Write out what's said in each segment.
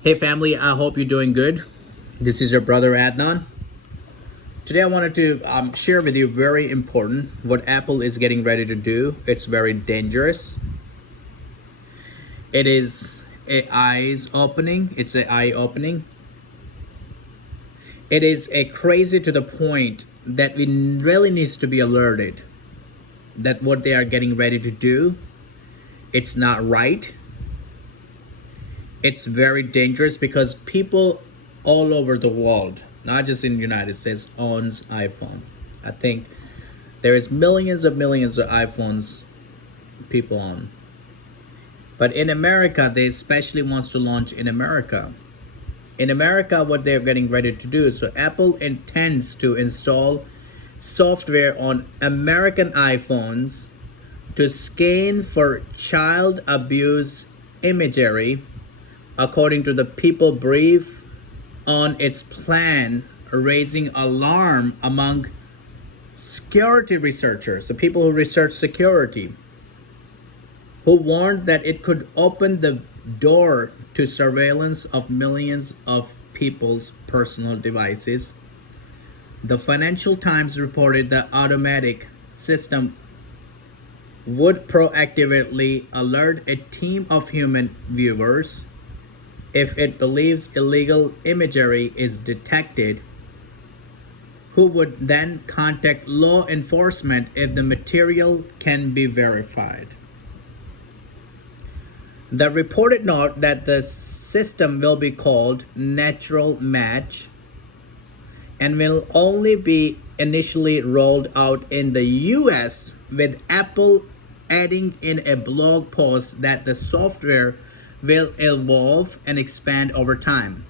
Hey family, I hope you're doing good. This is your brother Adnan. Today I wanted to share with you very important what Apple is getting ready to do. It's very dangerous. It is a eyes opening. It's a eye opening. It is a crazy to the point that we really needs to be alerted that what they are getting ready to do, it's not right. It's very dangerous because people all over the world, not just in the United States, owns iPhone. I think there is millions of iPhones people own. But in America, they especially wants to launch in America. In America, what they're getting ready to do, so Apple intends to install software on American iPhones to scan for child abuse imagery, according to the People Brief, on its plan, raising alarm among security researchers, the people who research security, who warned that it could open the door to surveillance of millions of people's personal devices. The Financial Times reported the automatic system would proactively alert a team of human viewers if it believes illegal imagery is detected, who would then contact law enforcement if the material can be verified. The reported note that the system will be called Natural Match and will only be initially rolled out in the US, with Apple adding in a blog post that the software will evolve and expand over time.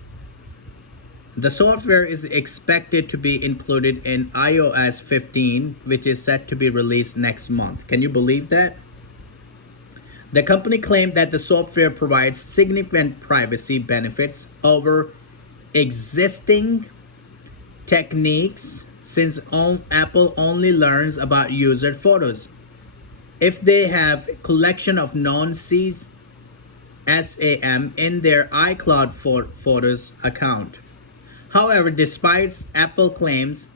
The software is expected to be included in iOS 15, which is set to be released next month. Can you believe that? The company claimed that the software provides significant privacy benefits over existing techniques, since Apple only learns about user photos if they have a collection of non-SAM in their iCloud Photos account. However, despite Apple claims,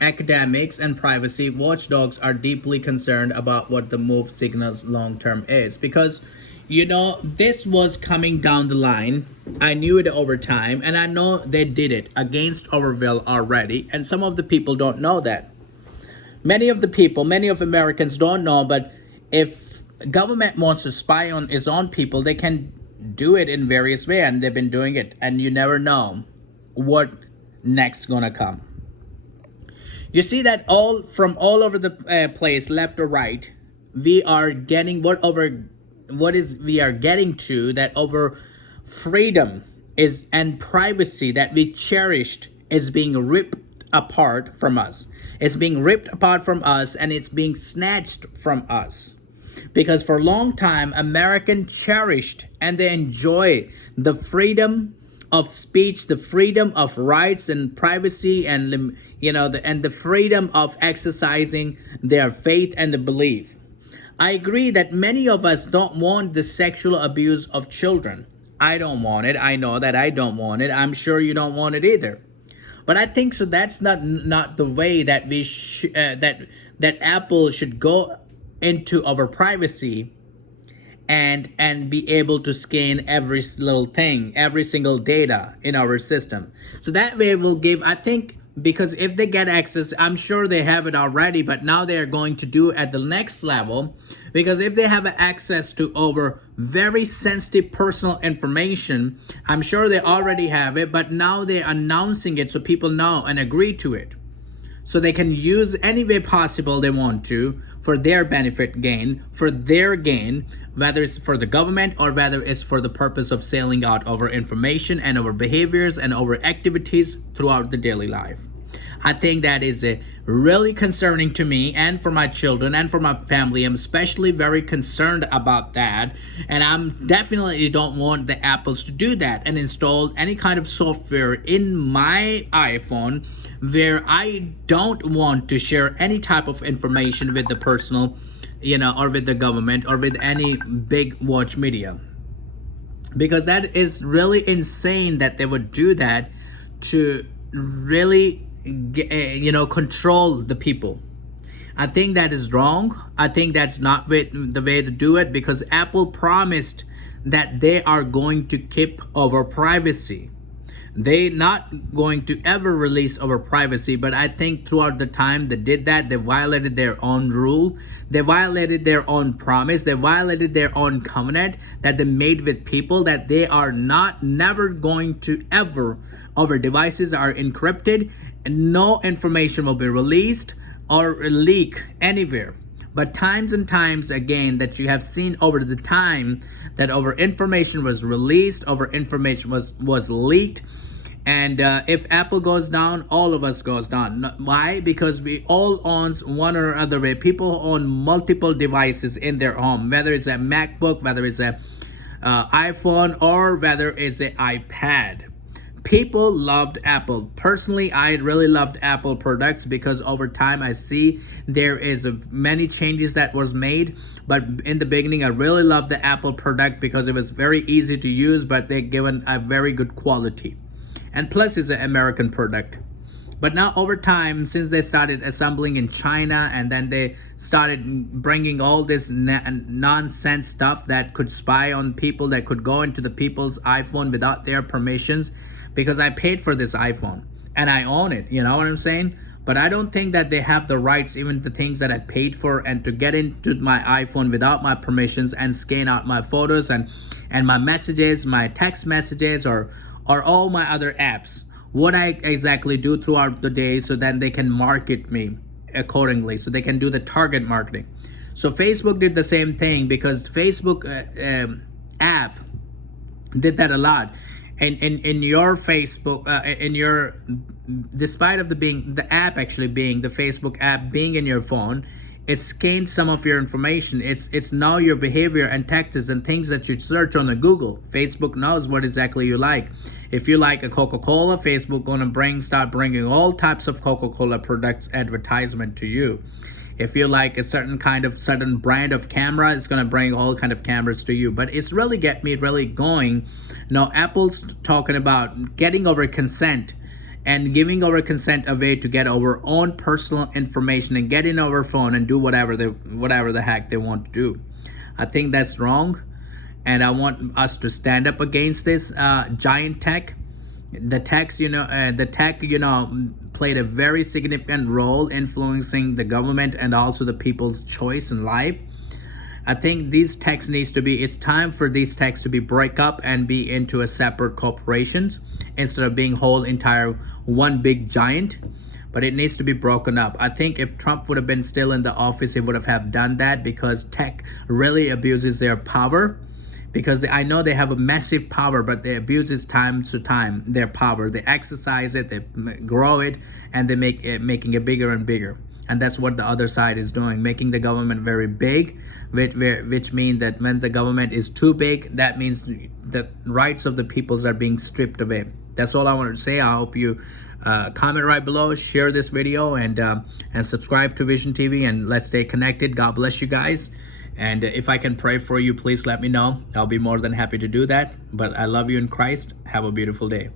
academics and privacy watchdogs are deeply concerned about what the move signals long term is, because this was coming down the line. I knew it over time, and I know they did it against our will already, and some of the people don't know that. Many of Americans don't know, but if government wants to spy on its own people, they can do it in various ways, and they've been doing it, and you never know what next gonna come. You see that all over the place, left or right, we are getting we are getting to that over freedom is and privacy that we cherished is being ripped apart from us. It's being ripped apart from us, and it's being snatched from us. Because for a long time, Americans cherished and they enjoy the freedom of speech, the freedom of rights and privacy, and the freedom of exercising their faith and the belief. I agree that many of us don't want the sexual abuse of children. I don't want it. I know that I don't want it. I'm sure you don't want it either. But I think so. That's not the way that that Apple should go into our privacy and be able to scan every little thing, every single data in our system. So that way will give, I think, because if they get access, I'm sure they have it already, but now they are going to do at the next level, because if they have access to over very sensitive personal information, I'm sure they already have it, but now they're announcing it so people know and agree to it. So they can use any way possible they want to for their benefit gain, for their gain, whether it's for the government or whether it's for the purpose of selling out our information and our behaviors and our activities throughout the daily life. I think that is really concerning to me and for my children and for my family. I'm especially very concerned about that. And I'm definitely don't want the Apples to do that and install any kind of software in my iPhone where I don't want to share any type of information with the personal, or with the government or with any big watch media. because that is really insane that they would do that to really control the people. I think that is wrong. I think that's not the way to do it, because Apple promised that they are going to keep our privacy. They not going to ever release our privacy, but I think throughout the time they did that, they violated their own rule. They violated their own promise. They violated their own covenant that they made with people, that they are never going to ever, our devices are encrypted and no information will be released or leak anywhere. But times and times again that you have seen over the time that our information was released, our information was leaked. And if Apple goes down, all of us goes down. Why? Because we all own one or other way. People own multiple devices in their home, whether it's a MacBook, whether it's a iPhone, or whether it's an iPad. People loved Apple. Personally, I really loved Apple products because over time I see there is many changes that was made. But in the beginning, I really loved the Apple product because it was very easy to use, but they given a very good quality. And plus it's an American product. But now over time, since they started assembling in China, and then they started bringing all this nonsense stuff that could spy on people, that could go into the people's iPhone without their permissions, because I paid for this iPhone and I own it, you know what I'm saying? But I don't think that they have the rights, even the things that I paid for, and to get into my iPhone without my permissions and scan out my photos and my messages, my text messages, or all my other apps, what I exactly do throughout the day, so then they can market me accordingly, so they can do the target marketing. So Facebook did the same thing, because Facebook app did that a lot. And in your Facebook, despite of the app actually being the Facebook app being in your phone, it scanned some of your information. It's now your behavior and texts and things that you search on the Google. Facebook knows what exactly you like. If you like a Coca-Cola, Facebook gonna start bringing all types of Coca-Cola products advertisement to you. If you like a certain brand of camera, it's gonna bring all kind of cameras to you. But it's really get me really going. Now Apple's talking about getting our consent and giving our consent away to get our own personal information and get in our phone and do whatever the heck they want to do. I think that's wrong, and I want us to stand up against this giant tech. The tech played a very significant role influencing the government and also the people's choice in life. I think these techs it's time for these techs to be break up and be into a separate corporations instead of being whole entire one big giant. But it needs to be broken up. I think if Trump would have been still in the office, he would have done that, because tech really abuses their power. Because I know they have a massive power, but they abuse it time to time, their power. They exercise it, they grow it, and they making it bigger and bigger. And that's what the other side is doing, making the government very big, which means that when the government is too big, that means the rights of the peoples are being stripped away. That's all I wanted to say. I hope you comment right below, share this video, and subscribe to Vision TV, and let's stay connected. God bless you guys. And if I can pray for you, please let me know. I'll be more than happy to do that. But I love you in Christ. Have a beautiful day.